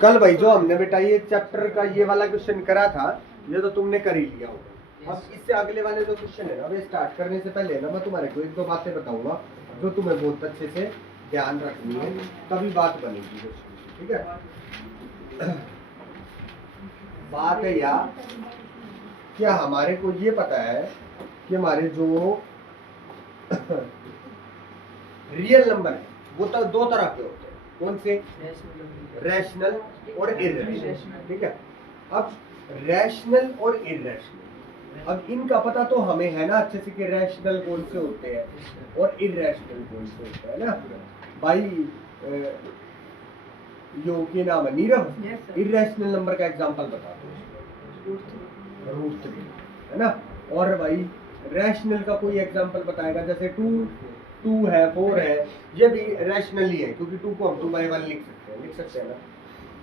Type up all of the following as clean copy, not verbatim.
कल भाई जो हमने बेटा ये चैप्टर का ये वाला क्वेश्चन करा था, ये तो तुमने कर ही लिया होगा। अब इससे अगले वाले जो क्वेश्चन है ना, वे स्टार्ट करने से पहले ना मैं तुम्हारे को एक दो बातें बताऊंगा जो तुम्हें बहुत अच्छे से ध्यान रखनी है, तभी बात बनेगी क्वेश्चन की, ठीक है। बात है या क्या हमारे को ये पता है कि हमारे जो रियल नंबर है वो तो दो तरह के होते हैं। कौन से? रैशनल और इर्रेशनल, ठीक है। अब रैशनल और इर्रेशनल, अब इनका पता तो हमें है ना अच्छे से कि रैशनल कौन से होते हैं और इर्रेशनल कौन से होते हैं ना भाई। यो के नाम है नीरव, इर्रेशनल नंबर का एग्जांपल बता दो। √3 है ना। और भाई रैशनल का कोई एग्जांपल बताएगा, जैसे 2 है, 4 है, ये भी रैशनल ही है क्योंकि 2 को हम 2/1 लिख सकते हैं ना।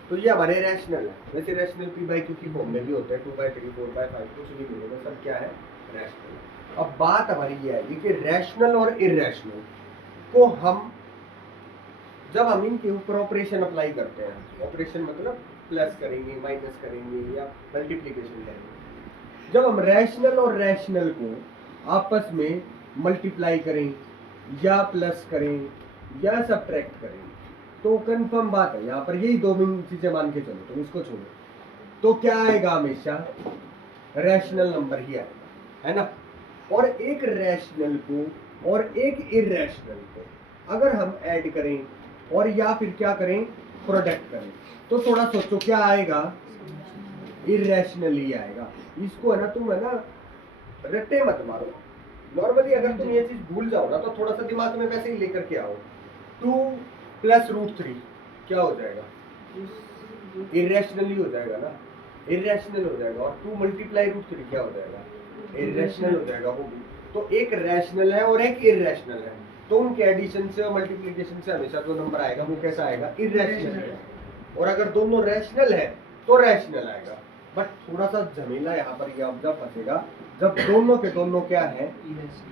तो ये हमारे रैशनल है। वैसे रैशनल p/q की फॉर्म में भी होते हैं, 2/3 4/5 कुछ भी मिलेगा, सब क्या है? रैशनल। अब बात हमारी ये है कि रैशनल और इर्रेशनल को हम जब हम इनके ऊपर ऑपरेशन अप्लाई करते हैं, ऑपरेशन मतलब प्लस करेंगे, माइनस करेंगे या मल्टीप्लीकेशन करेंगे, जब हम रैशनल और रैशनल को आपस में मल्टीप्लाई करें या प्लस करें या सब्ट्रैक्ट करें, तो कंफर्म बात है यहाँ पर यही दो चीजें मान के चलो, तुम इसको छोड़ो, तो क्या आएगा? हमेशा रैशनल नंबर ही आएगा, है ना। और एक रैशनल को और एक इर्रेशनल को अगर हम ऐड करें और या फिर क्या करें, प्रोडक्ट करें, तो थोड़ा सोचो क्या आएगा? इर्रेशनल ही आएगा। इसको है ना तुम है ना रट्टे मत मारो। नॉर्मली अगर तुम ये चीज भूल जाओ ना तो थोड़ा सा दिमाग में वैसे ही लेकर के आओ। 2 + √3 क्या हो जाएगा? इर्रेशनल ही हो जाएगा ना, इर्रेशनल हो जाएगा। और 2 × √3 क्या हो जाएगा? इर्रेशनल हो जाएगा वो भी। तो एक रैशनल है और एक इर्रेशनल है, तो उनके एडिशन से और मल्टीप्लिकेशन से हमेशा जो नंबर आएगा वो कैसा आएगा? इर्रेशनल। और अगर दोनों रैशनल है तो रैशनल आएगा। बट थोड़ा सा झमेला यहाँ पर यह जब फंसेगा जब दोनों के दोनों क्या है?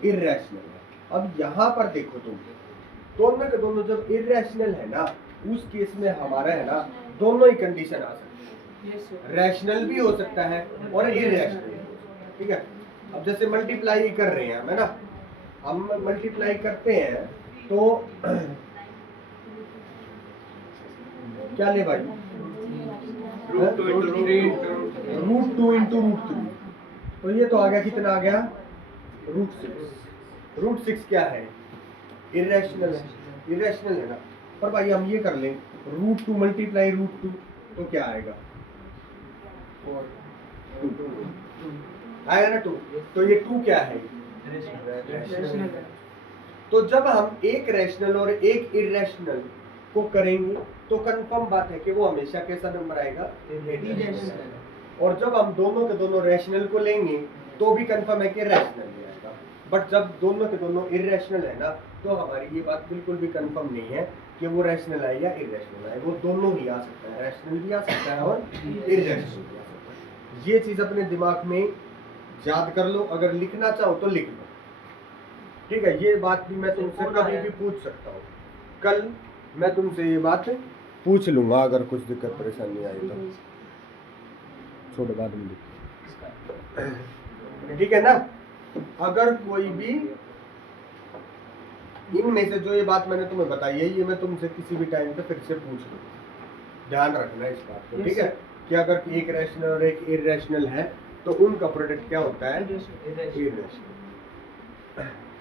इर्रेशनल है। अब यहाँ पर देखो तुम, दोनों के दोनों जब इर्रेशनल है ना, उस केस में हमारा है ना दोनों ही कंडीशन आ सकती है, रैशनल भी हो सकता है और इर्रेशनल भी हो सकता है, ठीक है। अब जैसे मल्टीप्लाई कर रहे हैं, है ना, हम मल्टीप्लाई करते हैं तो क्या ले भाई? √2 × √3, तो ये तो आ गया, कितना आ गया? √6। √6 क्या है? इर्रेशनल है, इर्रेशनल है ना। पर भाई हम ये कर लें, √2 × √2 तो क्या आएगा? 2 आएगा ना 2। तो ये 2 क्या है? रैशनल। तो जब हम एक रैशनल और एक इर्रेशनल को करेंगे तो कंफर्म बात है कि वो हमेशा कैसा नंबर आएगा? इर्रेशनल। और जब हम दोनों के दोनों रैशनल को लेंगे तो भी कंफर्म है कि रैशनल ही आएगा। बट जब दोनों के दोनों इर्रेशनल है ना, तो हमारी ये बात बिल्कुल भी कंफर्म नहीं है कि वो रैशनल आए या इर्रेशनल आए। वो दोनों ही आ सकता है, रैशनल भी आ सकता है और इर्रेशनल भी आ सकता है। ये चीज अपने दिमाग में याद कर लो, अगर लिखना चाहो तो लिख लो, ठीक है। ये बात भी मैं तुमसे कभी भी पूछ सकता हूँ, कल मैं तुमसे ये बात पूछ लूंगा, अगर कुछ दिक्कत परेशानी आई तो छोटे बाद में लिख, ठीक है ना। अगर कोई भी इनमें से जो ये बात मैंने तुम्हें बताई है, ये मैं तुमसे किसी भी टाइम पे फिर से पूछ लूँ, ध्यान रखना इस बात को, ठीक है। कि अगर एक रैशनल और एक इर्रेशनल है तो उनका प्रोडक्ट क्या होता है? इर्रेशनल।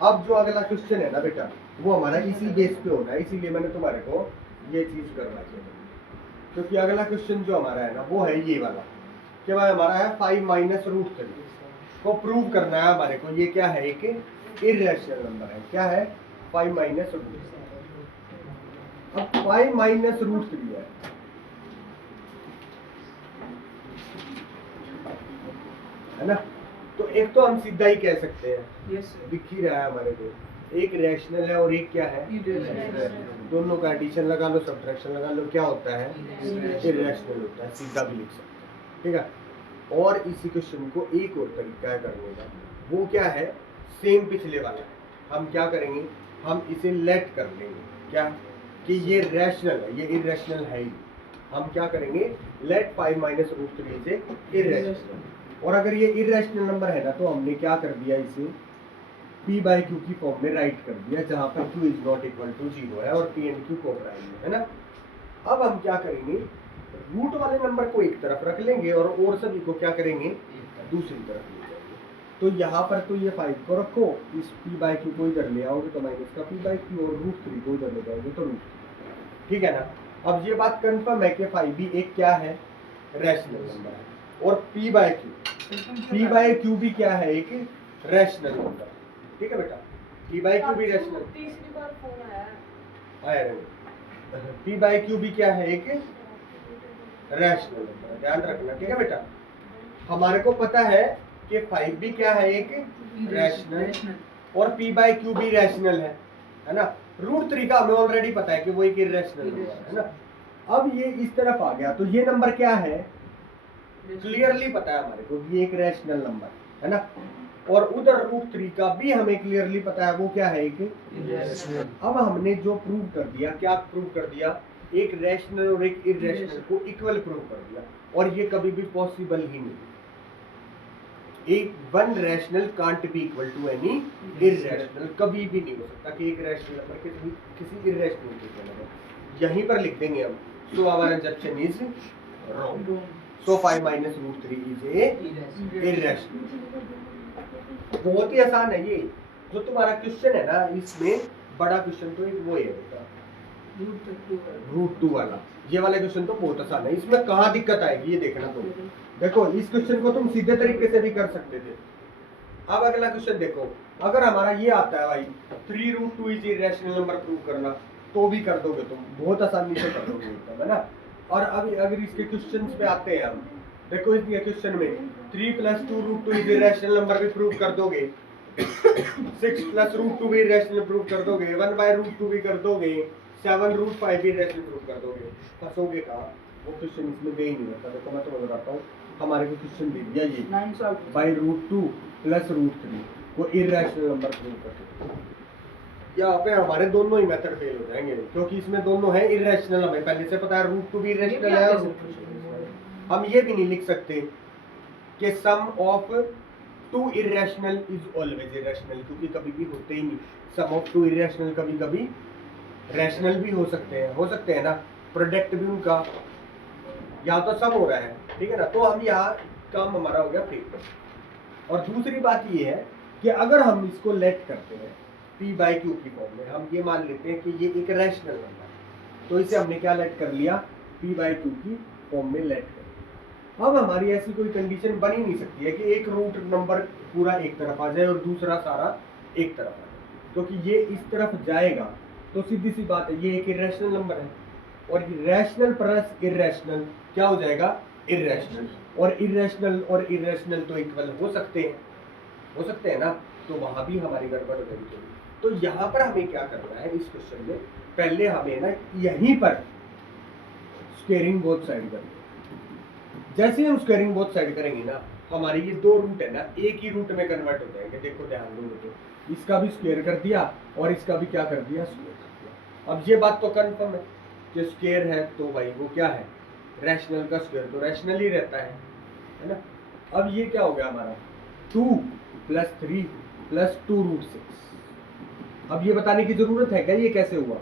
अब जो अगला क्वेश्चन है ना बेटा, वो हमारा इसी बेस पे होना है, इसीलिए मैंने तुम्हारे को ये चीज करवाई है। क्योंकि अगला क्वेश्चन जो हमारा है ना वो है ये वाला, कि भाई हमारा है 5 - √3 को प्रूव करना है हमारे को। ये क्या है? एक इर्रेशनल नंबर है। क्या है? 5 - √3। अब 5 - √3 है ना, तो एक तो हम सीधा ही कह सकते हैं, दिख ही रहा है हमारे को, एक रैशनल है और एक क्या है? दोनों का एडिशन लगा लो, सब्ट्रैक्शन लगा लो, क्या होता है? इर्रेशनल होता है, सीधा भी लिख सकते हैं, ठीक है। और इसी क्वेश्चन को एक और तरीका है करने का, वो क्या है? सेम पिछले वाला। हम क्या करेंगे? हम इसे लेट कर लेंगे क्या कि ये रैशनल है, ये इर्रेशनल है ही, हम क्या करेंगे, लेट पाई माइनस रूट 3 से इरेशनल। और अगर ये इरेशनल नंबर है ना तो हमने क्या कर दिया, इसे p बाई क्यू की फॉर्म में राइट कर दिया, जहां पर q is not equal to 0 है और p एंड q कॉम्प्राइम है ना। अब हम क्या करेंगे, रूट वाले नंबर को एक तरफ रख लेंगे और सभी को क्या करेंगे, दूसरी तरफ ले जाएंगे। तो यहाँ पर तो ये 5 को रखो, इस p बाई क्यू को इधर ले आओगे तो माइनस का p बाई क्यू, और रूट 3 को इधर ले जाओगे तो रूट 3, ठीक है ना। अब ये बात कंफर्म है कि 5 भी एक क्या है, रैशनल नंबर है, और p बाई क्यू भी क्या है, एक रैशनल नंबर, ठीक है बेटा। p बाई क्यू भी रैशनल, तीसरी बार फोन आया p बाई क्यू भी क्या है, एक रैशनल नंबर, ध्यान रखना, ठीक है बेटा। हमारे को पता है कि 5 भी क्या है, एक रैशनल, और p बाई क्यू भी रैशनल है ना। रूट 3 का हमें ऑलरेडी पता है कि वो एक इरेशनल नंबर है ना। अब ये इस तरफ आ गया तो ये नंबर क्या है, क्लियरली पता है हमारे को, ये एक रैशनल नंबर है ना। और उधर रूट 3 का भी हमें क्लियरली पता है वो क्या है, एक इरेशनल। अब हमने जो प्रूव कर दिया, क्या प्रूव कर दिया, एक रैशनल और एक इरेशनल को इक्वल प्रूव कर दिया, और ये कभी भी पॉसिबल ही नहीं। एक one rational can't be equal to any irrational, कभी भी नहीं हो सकता कि एक रैशनल नंबर किसी इरेशनल के इक्वल हो। यहीं पर लिख देंगे हम, so our assumption is wrong, so 5 minus root 3 is a irrational. बहुत ही आसान है ये, जो तुम्हारा क्वेश्चन है ना, इसमें बड़ा क्वेश्चन तो एक वो है बेटा, रूट 2 वाला। ये वाला क्वेश्चन तो बहुत आसान है, इसमें कहाँ दिक्कत आएगी ये देखना तुम। देखो इस क्वेश्चन को तुम सीधे तरीके से भी कर सकते थे। अब अगला क्वेश्चन देखो, अगर हमारा ये आता है भाई 3 root 2 is irrational number prove करना, तो भी कर दोगे तुम, बहुत आसानी से कर दोगे एकदम, है ना। और अब अगर इसके क्वेश्चंस पे आते हैं हम, देखो इस क्वेश्चन में 3 plus 2 root 2 is irrational number भी प्रूव कर दोगे, 6 प्लस रूट 2 भी इरेशनल प्रूव कर दोगे, 1 बाय रूट 2 भी कर दोगे, 7 रूट 5 भी इरेशनल प्रूव कर दोगे। फंसोगे कहाँ, वो क्वेश्चन इसमें दे ही नहीं होता। देखो मैं तुम्हें बताता हूँ, हमारे को क्वेश्चन दे दिया ये बाई रूट 2 प्लस रूट 3 वो इरेशनल नंबर प्रूव कर दो। यहाँ पे हमारे दोनों ही मेथड फेल हो जाएंगे, क्योंकि इसमें दोनों है इरेशनल, हमें पहले से पता है रूट 2 भी इरेशनल है। हम ये भी नहीं लिख सकते कि sum of 2 irrational is always irrational, क्योंकि कभी भी होते ही नहीं। सम ऑफ 2 इरेशनल कभी कभी रैशनल भी हो सकते हैं ना। प्रोडक्ट भी उनका यहाँ तो सम हो रहा है, ठीक है ना। तो हम यहाँ काम हमारा हो गया फेल। और दूसरी बात ये है कि अगर हम इसको लेट करते हैं p बाई क्यू की फॉर्म में, हम ये मान लेते हैं कि ये एक रैशनल नंबर है, तो इसे हमने क्या लेट कर लिया, p बाई क्यू की फॉर्म में लेट कर लिया। अब हमारी ऐसी कोई कंडीशन बन ही नहीं सकती है कि एक रूट नंबर पूरा एक तरफ आ जाए और दूसरा सारा एक तरफ आ जाए, क्योंकि ये इस तरफ जाएगा तो सीधी सी बात है ये एक इरेशनल नंबर है, और रैशनल प्लस इरेशनल क्या हो जाएगा, इरेशनल। और इरेशनल तो इक्वल हो सकते हैं ना, तो वहां भी हमारी गड़बड़ हो जाएगी। तो यहाँ पर हमें क्या करना है, इस क्वेश्चन में पहले हमें ना यहीं पर स्क्वेयरिंग बोथ साइड करनी है। जैसे हम स्क्वेयरिंग बोथ साइड करेंगे ना, हमारी ये दो रूट है ना एक ही रूट में कन्वर्ट हो जाएंगे। देखो ध्यान दो, तो इसका भी स्क्वेयर कर दिया और इसका भी क्या कर दिया, स्क्वेयर कर दिया। अब ये बात तो कंफर्म है कि स्क्वेयर है तो भाई वो क्या है, रैशनल का स्क्वायर तो रैशनल ही रहता है ना। अब ये क्या हो गया हमारा 2 प्लस 3 प्लस 2 रूट 6। अब ये बताने की जरूरत है क्या ये कैसे हुआ,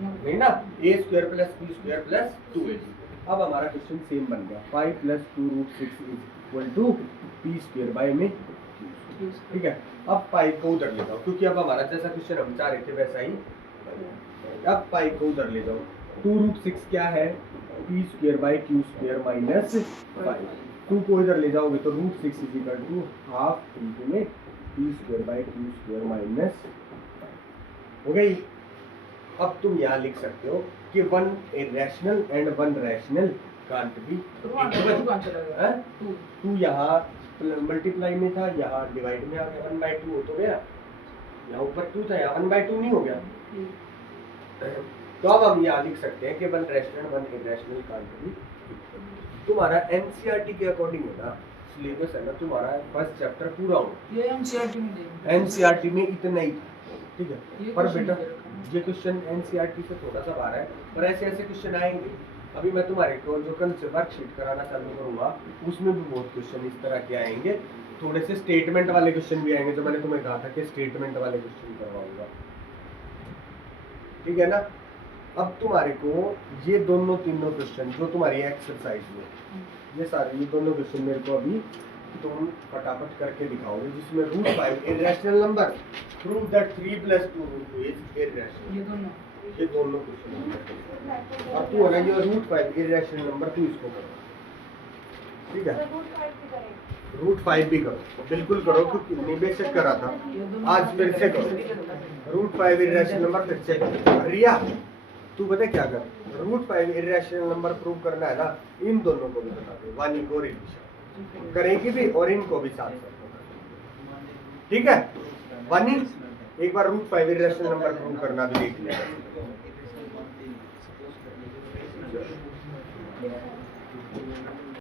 नहीं ना, a square plus b square plus 2a। अब हमारा क्वेश्चन सेम बन गया, 5 plus 2 root 6 is equal to p square by में, ठीक है। अब 5 को उधर ले जाओ, क्योंकि अब हमारा जैसा क्वेश्चन हम चाह रहे थे वैसा ही। अब 5 को उधर ले जाओ, 2 रूट 6 क्या है, p square by q square minus 5। 2 को इधर ले जाओगे तो root 6 is equal to half into में p square by q square minus हो गई। अब तुम यहाँ लिख सकते हो कि 1 irrational and 1 rational can't be equal. 2 यहाँ मल्टीप्लाई में था, यहाँ डिवाइड में आ गया, 1/2 हो तो गया। यहाँ ऊपर 2 था, यहाँ 1/2 नहीं हो गया। तो अब हम यहाँ लिख सकते हैं कि 1 रैशनल 1 इरेशनल कांट बी। तुम्हारा एनसीईआरटी के अकॉर्डिंग है ना, सिलेबस है ना तुम्हारा, फर्स्ट चैप्टर पूरा हो, ये एनसीईआरटी में इतना ही था, ठीक है। पर बेटा ये क्वेश्चन एनसीईआरटी से थोड़ा सा बाहर है, पर ऐसे ऐसे क्वेश्चन आएंगे अभी मैं तुम्हारे को जो कल से वर्कशीट कराना चालू करूंगा उसमें भी बहुत क्वेश्चन इस तरह के आएंगे, थोड़े से स्टेटमेंट वाले क्वेश्चन भी आएंगे, जो मैंने तुम्हें कहा था कि स्टेटमेंट वाले क्वेश्चन करवाऊंगा, ठीक है ना। अब तुम्हारे को ये दोनों तीनों क्वेश्चन जो तुम्हारी एक्सरसाइज में, ये सारे ये दोनों क्वेश्चन मेरे को अभी तुम फटाफट करके दिखाओगे, जिसमें root 5 irrational number, prove that 3 + 2 √2 is irrational, ये दोनों क्वेश्चन। अब तू है ना ये रूट 5 इरेशनल नंबर, तू इसको करो, ठीक है। √5 भी करो, बिल्कुल करो, क्योंकि निबे से करा था, आज फिर से करो। √5 इरेशनल नंबर फिर से करो। रिया तू बता क्या कर, √5 इरेशनल नंबर प्रूव करना है ना, इन दोनों को भी बता दे, वानी को रिविजन करेगी भी और इनको भी साथ साथ, ठीक है। वानी एक बार √5 इरेशनल नंबर प्रूव करना भी देख लेगा।